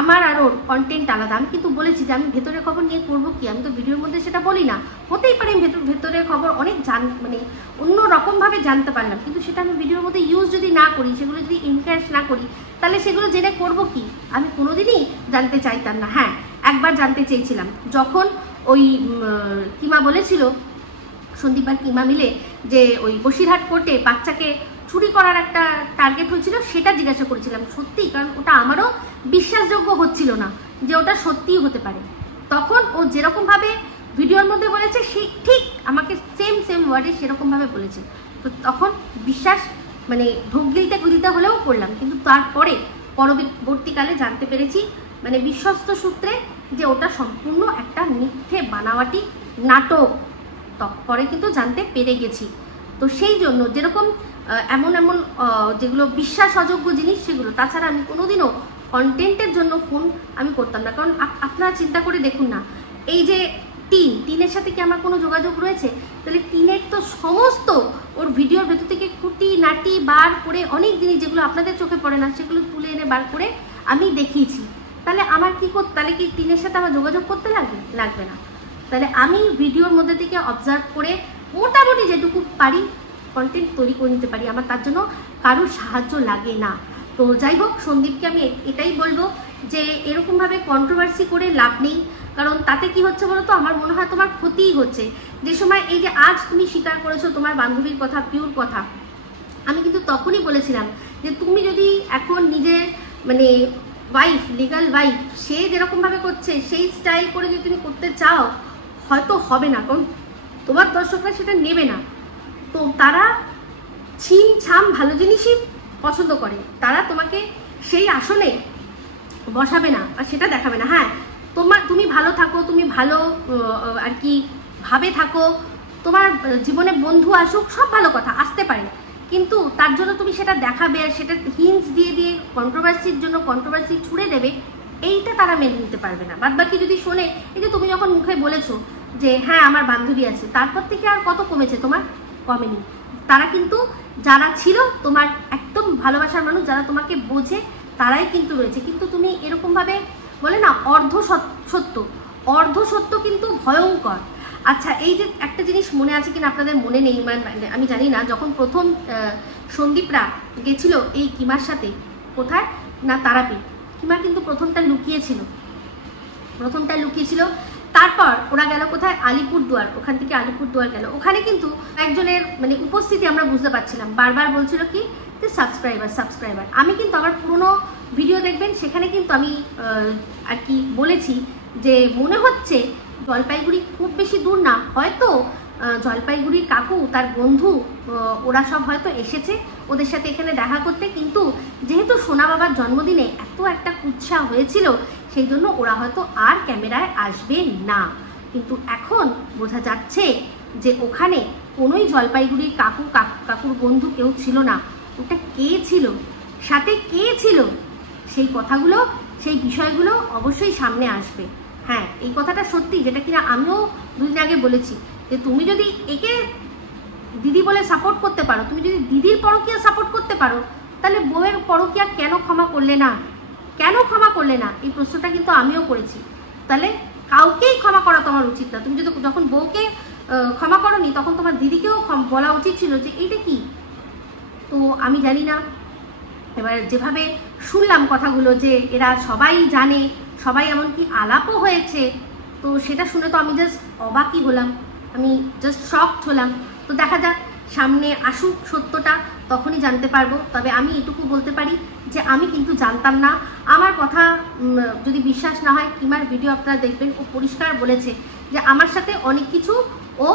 আমার আর ওর কন্টেন্ট আলাদা। আমি কিন্তু বলেছি যে আমি ভেতরের খবর নিয়ে করবো কি, আমি তো ভিডিওর মধ্যে সেটা বলি না। হতেই পারে আমি ভেতরের খবর অনেক মানে অন্য রকমভাবে জানতে পারলাম, কিন্তু সেটা আমি ভিডিওর মধ্যে ইউজ যদি না করি, সেগুলো যদি এনকারেজ না করি, তাহলে সেগুলো জেনে করবো কি? আমি কোনোদিনই জানতে চাইতাম না। হ্যাঁ, একবার জানতে চেয়েছিলাম, যখন ওই কিমা বলেছিল, সন্দীপ আর কিমা মিলে যে ওই বসিরহাট কোর্টে বাচ্চাকে চুরি করার একটা টার্গেট হয়েছিল, সেটা জিজ্ঞাসা করেছিলাম সত্যি, কারণ ওটা আমারও বিশ্বাসযোগ্য হচ্ছিল না যে ওটা সত্যিই হতে পারে। তখন ও যেরকমভাবে ভিডিওর মধ্যে বলেছে, সেই ঠিক আমাকে সেম ওয়ার্ডে সেরকমভাবে বলেছে। তো তখন বিশ্বাস মানে ঢোক গিলতে হলেও করলাম, কিন্তু তারপরে পরবর্তীকালে জানতে পেরেছি, মানে বিশ্বস্ত সূত্রে, যে ওটা সম্পূর্ণ একটা মিথ্যে বানাওয়াটি নাটক। পরে কিন্তু জানতে পেরে গেছি। তো সেই জন্য যেরকম এমন যেগুলো বিশ্বাস অযোগ্য জিনিস সেগুলো, তাছাড়া আমি কোনোদিনও কন্টেন্টের জন্য ফোন আমি করতাম না। কারণ আপনারা চিন্তা করে দেখুন না, এই যে টিনের সাথে কি আমার কোনো যোগাযোগ রয়েছে? তাহলে টিনের তো সমস্ত ওর ভিডিওর ভেতর থেকে খুঁটি নাটি বার করে অনেক জিনিস যেগুলো আপনাদের চোখে পড়ে না, সেগুলো তুলে এনে বার করে আমি দেখিয়েছি। তাহলে আমার কি তাহলে কি টিনের সাথে আমার যোগাযোগ করতে লাগবে না? তাহলে আমি ভিডিওর মধ্যে থেকে অবজার্ভ করে মোটামুটি যেটুকু পারি কন্টেন্ট তৈরি করে নিতে পারি, আমার তার জন্য কারোর সাহায্য লাগে না। তো যাই হোক, সন্দীপকে আমি এটাই বলবো যে এরকমভাবে কন্ট্রোভার্সি করে লাভ নেই। কারণ তাতে কি হচ্ছে বলো তো, আমার মনে হয় তোমার ক্ষতিই হচ্ছে। যে সময় এই যে আজ তুমি স্বীকার করেছো তোমার বান্ধবীর কথা, পিওর কথা, আমি কিন্তু তখনই বলেছিলাম যে তুমি যদি এখন নিজের মানে ওয়াইফ, লিগাল ওয়াইফ, সে যেরকমভাবে করছে সেই স্টাইল করে যদি তুমি করতে চাও, হয়তো হবে না, কারণ তোমার দর্শকরা সেটা নেবে না। তো তারা ছিম ছাম ভালো জিনিসই পছন্দ করে, তারা তোমাকে সেই আসনে বসাবে না আর সেটা দেখাবে না। হ্যাঁ, তুমি ভালো থাকো, তুমি ভালো আর কি ভাবে থাকো, তোমার জীবনে বন্ধু আসুক, সব ভালো কথা আসতে পারে, কিন্তু তার জন্য তুমি সেটা দেখাবে আর সেটা হিন্টস দিয়ে কন্ট্রোভার্সির জন্য কন্ট্রোভার্সি ছুড়ে দেবে, এইটা তারা মেনে নিতে পারবে না। বাদ বাকি যদি শোনে, এই যে তুমি যখন মুখে বলেছো যে হ্যাঁ আমার বান্ধবী আছে, তারপর থেকে আর কত কমেছে? তোমার কমেনি। তারা কিন্তু যারা ছিল তোমার একদম ভালোবাসার মানুষ, যারা তোমাকে বোঝে, তারাই কিন্তু রয়েছে। কিন্তু তুমি এরকমভাবে বলে না অর্ধ সত্য কিন্তু ভয়ঙ্কর। আচ্ছা, এই যে একটা জিনিস মনে আছে কিনা আপনাদের মনে নেই, মানে আমি জানি না, যখন প্রথম সন্দীপরা গেছিল এই কিমার সাথে কোথায় না তারাপীঠ, কিমা কিন্তু প্রথমটা লুকিয়েছিল। তারপর ওরা গেল কোথায়, আলিপুরদুয়ার, ওখান থেকে আলিপুরদুয়ার গেল। ওখানে কিন্তু একজনের মানে উপস্থিতি আমরা বুঝতে পারছিলাম, বারবার বলছিল কি যে সাবস্ক্রাইবার। আমি কিন্তু আমার পুরনো ভিডিও দেখবেন, সেখানে কিন্তু আমি আর কি বলেছি যে মনে হচ্ছে জলপাইগুড়ি খুব বেশি দূর না, হয়তো জলপাইগুড়ির কাকু তার বন্ধু ওরা সব হয়তো এসেছে ওদের সাথে এখানে দেখা করতে, কিন্তু যেহেতু সোনা বাবার জন্মদিনে এত একটা উৎসাহ হয়েছিল সেই জন্য ওরা হয়তো আর ক্যামেরায় আসবে না। কিন্তু এখন বোঝা যাচ্ছে যে ওখানে কোনোই জলপাইগুড়ির কাকুর বন্ধু কেউ ছিল না। ওটা কে ছিল, সাথে কে ছিল, সেই কথাগুলো সেই বিষয়গুলো অবশ্যই সামনে আসবে। হ্যাঁ, এই কথাটা সত্যি, যেটা কিনা আমিও দুদিন আগে বলেছি যে তুমি যদি একে দিদি বলে সাপোর্ট করতে পারো, তুমি যদি দিদির পরকীয়া সাপোর্ট করতে পারো, তাহলে বউয়ের পরকীয়া কেন ক্ষমা করলে না? এই প্রশ্নটা কিন্তু আমিও করেছি। তাহলে কাউকেই ক্ষমা করা তোমার উচিত না। তুমি যদি যখন বউকে ক্ষমা করনি, তখন তোমার দিদিকেও বলা উচিত ছিল যে এইটা কি। তো আমি জানি না, এবার যেভাবে শুনলাম কথাগুলো যে এরা সবাই জানে, সবাই এমনকি আলাপও হয়েছে, তো সেটা শুনে তো আমি জাস্ট অবাকই হলাম, আমি জাস্ট শকড হলাম। তো দেখা যাক, সামনে আসুক সত্যটা, তখনই জানতে পারবো। তবে আমি এটুকু বলতে পারি যে আমি কিন্তু জানতাম না। আমার কথা যদি বিশ্বাস না হয়, কিমার ভিডিও আপনারা দেখবেন, ও পরিষ্কার বলেছে যে আমার সাথে অনেক কিছু ও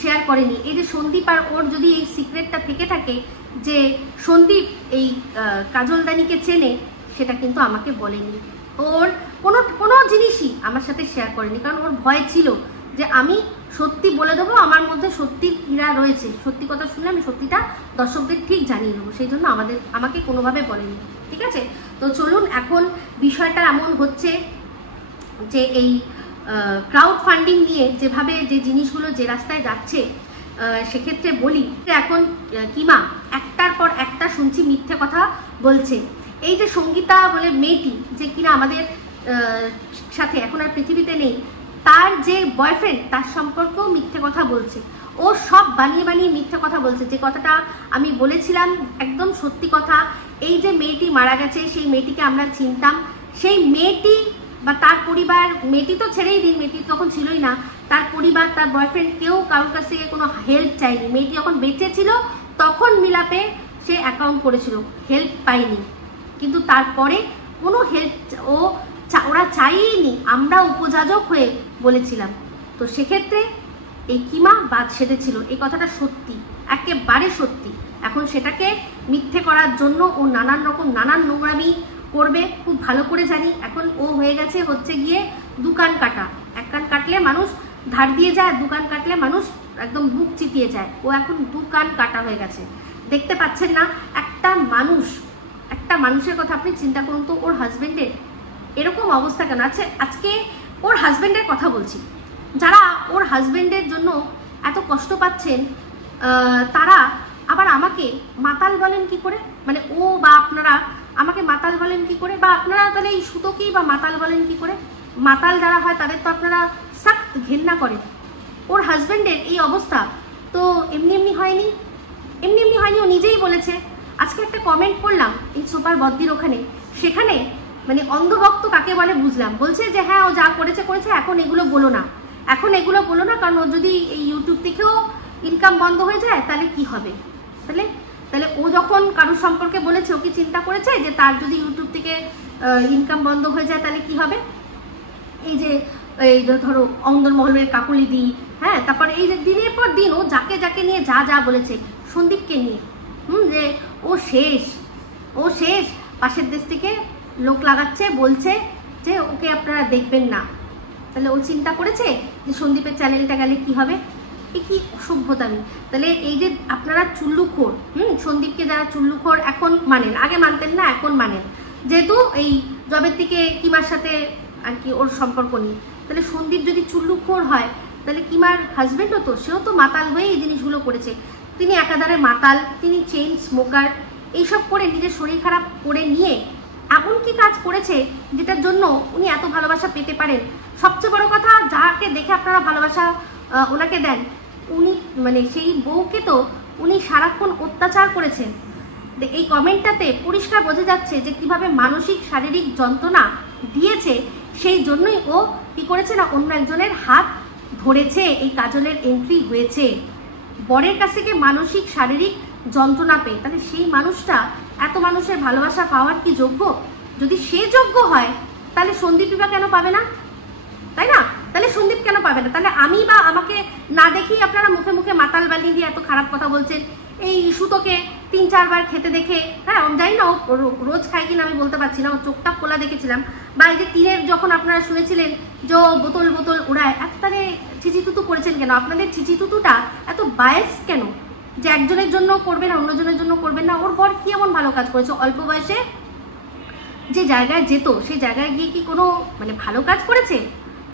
শেয়ার করেনি। এই যে সন্দীপ আর ওর যদি এই সিক্রেটটা থেকে থাকে যে সন্দীপ এই কাজলদানিকে চেনে, সেটা কিন্তু আমাকে বলেনি। ওর কোনো জিনিসই আমার সাথে শেয়ার করেনি, কারণ ওর ভয় ছিল যে আমি সত্যি বলে দেবো, আমার মধ্যে সত্যির কীড়া রয়েছে, সত্যি কথা শুনলে আমি সত্যিটা দর্শকদের ঠিক জানিয়ে দেবো, সেই জন্য আমাকে কোনোভাবে বলেনি। ঠিক আছে, তো চলুন, এখন বিষয়টা এমন হচ্ছে যে এই ক্রাউড ফান্ডিং নিয়ে যেভাবে যে জিনিসগুলো যে রাস্তায় যাচ্ছে, সেক্ষেত্রে বলি এখন কিমা একটার পর একটা শুনছি মিথ্যে কথা বলছে। এই যে সঙ্গীতা বলে মেয়েটি, যে কিনা আমাদের সাথে এখন আর পৃথিবীতে নেই, তার যে বয়ফ্রেন্ড, তার সম্পর্কেও মিথ্যে কথা বলছে। ও সব বানিয়ে মিথ্যে কথা বলছে। যে কথাটা আমি বলেছিলাম একদম সত্যি কথা, এই যে মেয়েটি মারা গেছে, সেই মেয়েটিকে আমরা চিনতাম, সেই মেয়েটি বা তার পরিবার, মেয়েটি তো ছেড়েই দিন, মেয়েটি তখন ছিলই না, তার পরিবার, তার বয়ফ্রেন্ড, কেউ কারোর কাছ থেকে কোনো হেল্প চায়নি। মেয়েটি যখন বেঁচে ছিল তখন মিলাপে সে অ্যাকাউন্ট করেছিল, হেল্প পায়নি, কিন্তু তারপরে কোনো হেল্প ওরা চাইনি, আমরা উপযাজক হয়ে বলেছিলাম। তো সেক্ষেত্রে এই কিমা বাদ সেধেছিল, এই কথাটা সত্যি, একেবারে সত্যি। এখন সেটাকে মিথ্যে করার জন্য ও নানান নোংরামি করবে, খুব ভালো করে জানি। এখন ও হয়ে গেছে হচ্ছে গিয়ে দুকান কাটা। এক কান কাটলে মানুষ ধার দিয়ে যায়, দুকান কাটলে মানুষ একদম বুক চিতিয়ে যায়। ও এখন দুকান কাটা হয়ে গেছে, দেখতে পাচ্ছেন না? একটা মানুষের কথা আপনি চিন্তা করুন তো, ওর হাজবেন্ডের এরকম অবস্থা কেন আছে? আজকে ওর হাজবেন্ডের কথা বলছি, যারা ওর হাজবেন্ডের জন্য এত কষ্ট পাচ্ছেন, তারা আবার আমাকে মাতাল বলেন কি করে? মানে ও বা আপনারা আমাকে মাতাল বলেন কি করে? বা আপনারা তাহলে এই সুতোকেই বা মাতাল বলেন কি করে? মাতাল যারা হয় তাদের তো আপনারা সখ্ত ঘৃণা করেন। ওর হাজবেন্ডের এই অবস্থা তো এমনি হয়নি, ও নিজেই বলেছে। আজকে একটা কমেন্ট করলাম এই সুপার বদ্দির ওখানে, সেখানে মানে অন্ধভক্ত কাকে বলে বুঝলাম। বলছে যে হ্যাঁ, ও যা করেছে, এখন এগুলো বলো না, কারণ ও যদি এই ইউটিউব থেকেও ইনকাম বন্ধ হয়ে যায় তাহলে কি হবে? তাহলে ও যখন কারোর সম্পর্কে বলেছে, ও কি চিন্তা করেছে যে তার যদি ইউটিউব থেকে ইনকাম বন্ধ হয়ে যায় তাহলে কি হবে? এই যে এই ধরো অন্দরমহলের কাকুলিদি, হ্যাঁ, তারপর এই যে দিনের পর দিন ও যাকে নিয়ে যা বলেছে, সন্দীপকে নিয়ে, যে ও শেষ, পাশের দেশ থেকে লোক লাগাচ্ছে, বলছে যে ওকে আপনারা দেখবেন না। তাহলে ও চিন্তা করেছে যে সন্দীপের চ্যানেলটা গেলে কি হবে? এ কি অসভ্যতামি! তাহলে এই যে আপনারা চুল্লুখোর, সন্দীপকে যারা চুল্লুখোর এখন মানেন, আগে মানতেন না, এখন মানেন, যেহেতু এই জবের থেকে কিমার সাথে আর কি ওর সম্পর্ক নেই। তাহলে সন্দীপ যদি চুল্লুখোর হয়, তাহলে কিমার হাজবেন্ডও তো, সেও তো মাতাল হয়ে এই জিনিসগুলো করেছে। তিনি একাধারে মাতাল, তিনি চেইন স্মোকার, এইসব করে নিজের শরীর খারাপ করে নিয়ে এমন কি কাজ করেছে যেটার জন্য উনি এত ভালোবাসা পেতে পারেন? সবচেয়ে বড় কথা, যাকে দেখে আপনারা ভালোবাসা ওনাকে দেন, উনি মানে সেই বউকে তো উনি সারাক্ষণ অত্যাচার করেছেন। এই কমেন্টটাতে পরিষ্কার বোঝা যাচ্ছে যে কিভাবে মানসিক শারীরিক যন্ত্রণা দিয়েছে। সেই জন্যই ও কি করেছে না, অন্য একজনের হাত ধরেছে, এই কাজলের এন্ট্রি হয়েছে বরের কাছ থেকে মানসিক শারীরিক যন্ত্রণা পেয়ে। তাহলে সেই মানুষটা এত মানুষের ভালোবাসা পাওয়ার কি যোগ্য? যদি সে যোগ্য হয় তাহলে সন্দীপই বা কেন পাবে না, তাই না? তাহলে সন্দীপ কেন পাবে না? তাহলে আমি বা আমাকে না দেখি আপনারা মুখে মুখে মাতাল বানিয়ে দিয়ে এত খারাপ কথা বলছেন। এই সুতোকে 3-4 বার খেতে দেখে, হ্যাঁ আমি জানি না ও রোজ খায় কিনা আমি বলতে পারছি না, ও চোখটা খোলা দেখেছিলাম। বা এই যে টিনের যখন আপনারা শুনেছিলেন যে বোতল বোতল উড়ায়, একটারে ছিচিতুতু করেছেন কেন? আপনাদের ছিচিতুতুটা এত বায়াস কেন যে একজনের জন্য করবেন অন্যজনের জন্য করবেন না? ওর বর কি এমন ভালো কাজ করেছে? অল্প বয়সে যে জায়গায় যেত সেই জায়গায় গিয়ে কি কোনো মানে ভালো কাজ করেছে?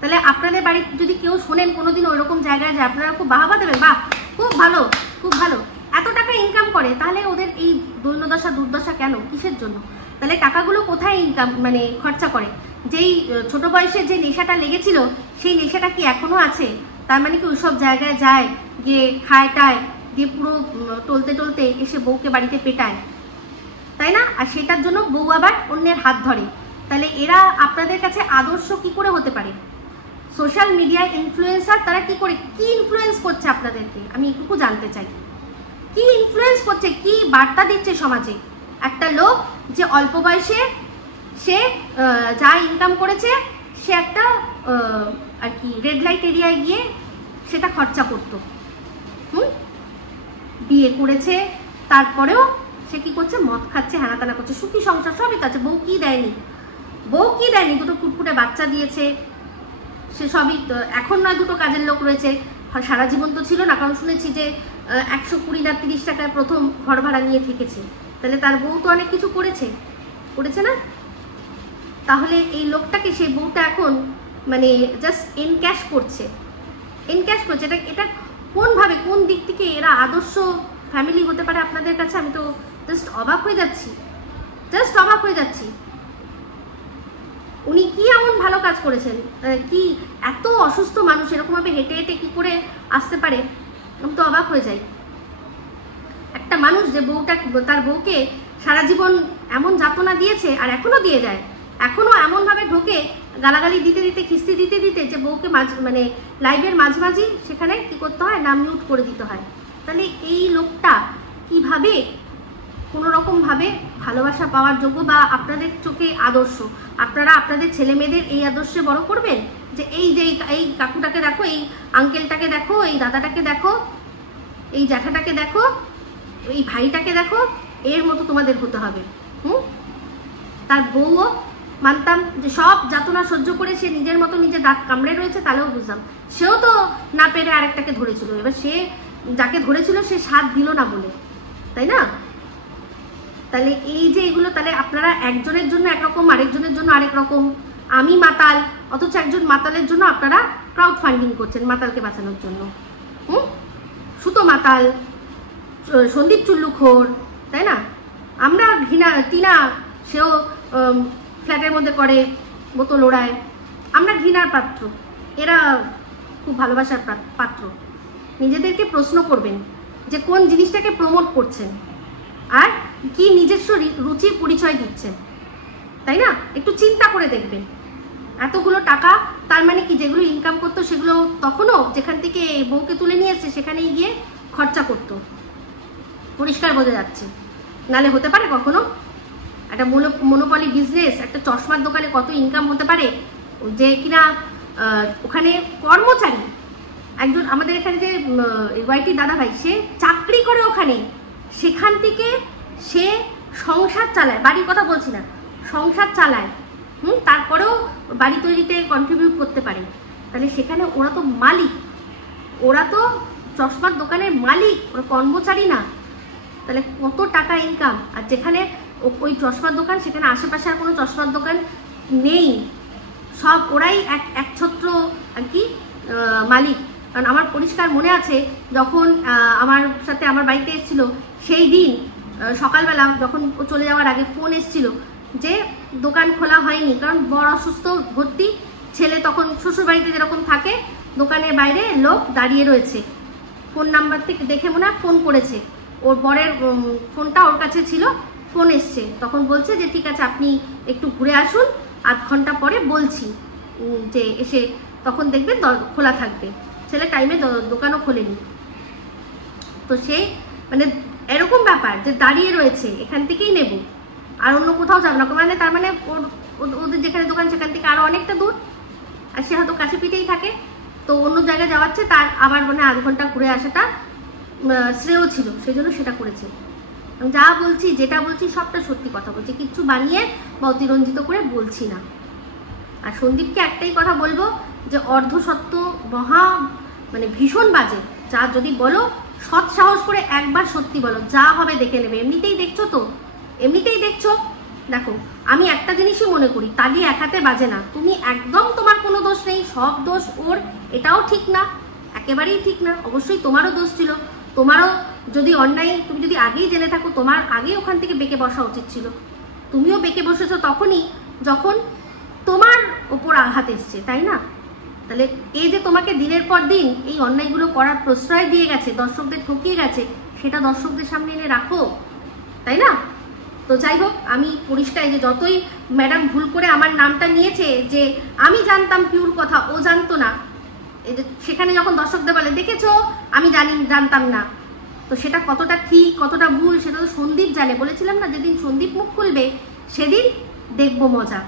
তাহলে আপনাদের বাড়ি যদি কেউ শোনেন কোনোদিন ওইরকম জায়গায় যায়, আপনারা খুব বাহবা দেবেন, বাহ খুব ভালো খুব ভালো, এত টাকা ইনকাম করে, তাহলে ওদের এই দৈন্যদশা দুর্দশা কেন? কিসের জন্য? তাহলে টাকাগুলো কোথায় ইনকাম মানে খরচা করে? যেই ছোট বয়সে যে নেশাটা লেগেছিল সেই নেশাটা কি এখনো আছে? তার মানে কি ওইসব জায়গায় যায় গিয়ে খায় টায় দিয়ে পুরো টলতে টলতে এসে বউকে বাড়িতে পেটায়, তাই না? আর সেটার জন্য বউ আবার অন্যের হাত ধরে। তাহলে এরা আপনাদের কাছে আদর্শ কি করে হতে পারে? সোশ্যাল মিডিয়া ইনফ্লুয়েন্সার, তারা কি করে কি ইনফ্লুয়েন্স করছে আপনাদেরকে আমি এটুকু জানতে চাই। কি ইনফ্লুয়েন্স করছে, কি বার্তা দিচ্ছে সমাজে? একটা লোক যে অল্প বয়সে সে যা ইনকাম করেছে, সে একটা আর কি রেড লাইট এরিয়ায় গিয়ে সেটা খরচা করতো, বিয়ে করেছে, তারপরেও সে কি করছে? মদ খাচ্ছে, হেনাতানা করছে, সুখী সংসার সবই তো আছে। বউ কি দেয়নি? বউ কি দেয়নি? দুটো ফুটফুটে বাচ্চা দিয়েছে, সে সবই। এখন নয় দুটো কাজের লোক রয়েছে, সারা জীবন তো ছিল না, কারণ শুনেছি যে 120 না 30 টাকায় প্রথম ঘর ভাড়া নিয়ে থেকেছে। তাহলে তার বউ তো অনেক কিছু করেছে না? তাহলে এই লোকটাকে, সেই বউটা এখন মানে জাস্ট এনক্যাশ করছে। এটা কোনভাবে, কোন দিক থেকে এরা আদর্শ ফ্যামিলি হতে পারে আপনাদের কাছে? আমি তো জাস্ট অবাক হয়ে যাচ্ছি। উনি কি এমন ভালো কাজ করেছেন? কি এত অসুস্থ মানুষ এরকমভাবে হেঁটে হেঁটে কি করে আসতে পারে? আমি তো অবাক হয়ে যাই। একটা মানুষ যে তার বউকে সারা জীবন এমন যাতনা দিয়েছে, আর এখনো দিয়ে যায়, এখনো এমনভাবে ঢোকে গালাগালি দিতে দিতে, খিস্তি দিতে দিতে, যে বউকে মানে লাইভের মাঝামাঝি সেখানে কি করতে হয়? নাম মিউট করে দিতে হয়। তাহলে এই লোকটা কিভাবে কোনো রকমভাবে ভালোবাসা পাওয়ার যোগ্য বা আপনাদের চোখে আদর্শ? আপনারা আপনাদের ছেলে মেয়েদের এই আদর্শে বড় করবেন যে এই কাকুটাকে দেখো, এই আঙ্কেলটাকে দেখো, এই দাদাটাকে দেখো, এই জ্যাঠাটাকে দেখো, এই ভাইটাকে দেখো, এর মতো তোমাদের হতে হবে। তার বউও মানতাম যে সব যাতনা সহ্য করে সে নিজের মতো নিজে দাঁত কামড়ে রয়েছে, তাহলেও বুঝতাম। সেও তো না পেরে আরেকটাকে ধরেছিল, এবার সে যাকে ধরেছিল সে সাথ দিল না বলে, তাই না? তাহলে এই যে এগুলো, তাহলে আপনারা একজনের জন্য একরকম, আরেকজনের জন্য আরেক রকম। আমি মাতাল, অথচ একজন মাতালের জন্য আপনারা ক্রাউড ফান্ডিং করছেন মাতালকে বাঁচানোর জন্য। সুতো মাতাল, সন্দীপ চুল্লুখোর, তাই না? আমরা টিনা, সেও ফ্ল্যাটের মধ্যে করে বোতল ওড়ায়, আমরা ঘৃণার পাত্র, এরা খুব ভালোবাসার পাত্র। নিজেদেরকে প্রশ্ন করবেন যে কোন জিনিসটাকে প্রমোট করছেন আর কি নিজস্ব রুচির পরিচয় দিচ্ছেন, তাই না? একটু চিন্তা করে দেখবেন। এতগুলো টাকা, তার মানে কি যেগুলো ইনকাম করতো সেগুলো তখনও যেখান থেকে বউকে তুলে নিয়ে এসছে সেখানেই গিয়ে খরচা করতো, পরিষ্কার বোঝা যাচ্ছে। নালে হতে পারে কখনো? একটা মনোপলি বিজনেস, একটা চশমার দোকানে কত ইনকাম হতে পারে, যে কিনা ওখানে কর্মচারী একজন, আমাদের এখানে যে ওয়াইটি দাদা ভাই, সে চাকরি করে ওখানে, সেখান থেকে সে সংসার চালায়, বাড়ির কথা বলছি না, সংসার চালায়, তারপরেও বাড়ি তৈরিতে কন্ট্রিবিউট করতে পারে। তাহলে সেখানে ওরা তো মালিক, ওরা তো চশমার দোকানের মালিক, ওরা কর্মচারী না। তাহলে কত টাকা ইনকাম? আর যেখানে ওই চশমার দোকান, সেখানে আশেপাশে আর কোনো চশমার দোকান নেই, সব ওরাই একছত্র আর কি মালিক। কারণ আমার পরিষ্কার মনে আছে, যখন আমার সাথে আমার বাড়িতে এসেছিল, সেই দিন সকালবেলা যখন ও চলে যাওয়ার আগে ফোন এসেছিল যে দোকান খোলা হয়নি, কারণ বড় অসুস্থ ভর্তি, ছেলে তখন শ্বশুরবাড়িতে যেরকম থাকে, দোকানের বাইরে লোক দাঁড়িয়ে রয়েছে, ফোন নাম্বার থেকে দেখে মনে হয় ফোন করেছে, ওর বরের ফোনটা ওর কাছে ছিল, ফোন এসছে, তখন বলছে যে ঠিক আছে আপনি একটু ঘুরে আসুন, আধ ঘন্টা পরে বলছি যে এসে তখন দেখবেন খোলা থাকবে। ছেলে টাইমে দোকানও খোলেনি। তো সে মানে এরকম ব্যাপার যে দাঁড়িয়ে রয়েছে, এখান থেকেই নেব আর অন্য কোথাও যাবে না, মানে তার মানে ওদের যেখানে দোকান সেখান থেকে আরো অনেকটা দূর, আর সে হয়তো কাছে পিঠেই থাকে, তো অন্য জায়গায় যাওয়াচ্ছে, তার আবার মানে আধ ঘন্টা ঘুরে আসাটা শ্রেয় ছিল, সেই জন্য সেটা করেছে। যা বলছি যেটা বলছি সবটা সত্যি কথা বলছি, কিচ্ছু বানিয়ে বা অতিরঞ্জিত করে বলছি না। আর সন্দীপকে একটাই কথা বলবো যে অর্ধসত্য মহা মানে ভীষণ বাজে, যা যদি বলো সৎ সাহস করে একবার সত্যি বলো, যা হবে দেখে নেবে। এমনিতেই দেখছো তো, এমনিতেই দেখছো। দেখো আমি একটা জিনিসই মনে করি, তালি এক হাতে বাজে না। তুমি একদম তোমার কোনো দোষ নেই, সব দোষ ওর, এটাও ঠিক না, একেবারেই ঠিক না। অবশ্যই তোমারও দোষ ছিল, তোমারও যদি অন্যায়, তুমি যদি আগেই জেনে থাকো, তোমার আগেই ওখান থেকে বেঁকে বসা উচিত ছিল। তুমিও বেঁকে বসেছো তখনই যখন তোমার ওপর আঘাত এসছে, তাই না? তাহলে এই যে তোমাকে দিনের পর দিন এই অন্যায়গুলো করার প্রশ্রয় দিয়ে গেছে, দর্শকদের ঠকিয়ে গেছে, সেটা দর্শকদের সামনে এনে রাখো, তাই না? তো যাই হোক, আমি পরিষ্কার, যে যতই ম্যাডাম ভুল করে আমার নামটা নিয়েছে, যে আমি জানতাম পিওর কথা, ও জানতো না, এই যে সেখানে যখন দর্শকদের বলে দেখেছো আমি জানতাম না, তো সেটা কতটা ঠিক কতটা ভুল সেটা তো সন্দীপ জানে। বলেছিলাম না, যেদিন সন্দীপ মুখ খুলবে সেদিন দেখবো মজা।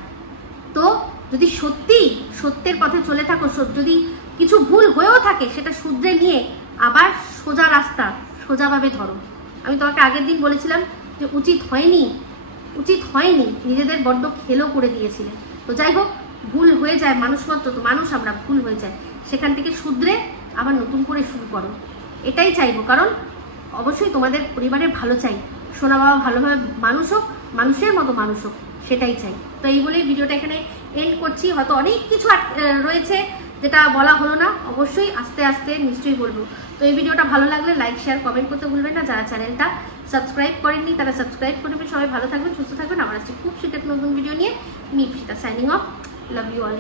তো যদি সত্যি সত্যের পথে চলে থাকো, যদি কিছু ভুল হয়েও থাকে, সেটা শুধরে নিয়ে আবার সোজা রাস্তা সোজাভাবে ধরো। আমি তোমাকে আগের দিন বলেছিলাম যে উচিত হয়নি, নিজেদের বড্ড খেলো করে দিয়েছিলে। তো যাই হোক, ভুল হয়ে যায়, মানুষ মাত্র তো মানুষ, আমরা ভুল হয়ে যায়, সেখান থেকে শুধরে আবার নতুন করে শুরু করো, এটাই চাইবো। কারণ অবশ্যই তোমাদের পরিবারের ভালো চাই, সোনা বাবা ভালোভাবে মানুষ হোক, মানুষের মতো মানুষ হোক, সেটাই চাই। তো এই বলেই ভিডিওটা এখানে এন্ড করছি। হয়তো অনেক কিছু রয়েছে যেটা বলা হলো না, অবশ্যই আস্তে আস্তে নিশ্চয়ই বলবো। তো এই ভিডিওটা ভালো লাগলে লাইক শেয়ার কমেন্ট করতে ভুলবেন না। যারা চ্যানেলটা সাবস্ক্রাইব করেননি তারা সাবস্ক্রাইব করে নেবেন। সবাই ভালো থাকবেন, সুস্থ থাকবেন। আবার আসছি খুব শীঘ্র নতুন ভিডিও নিয়ে। আমি Ipsita, signing off. Love you all.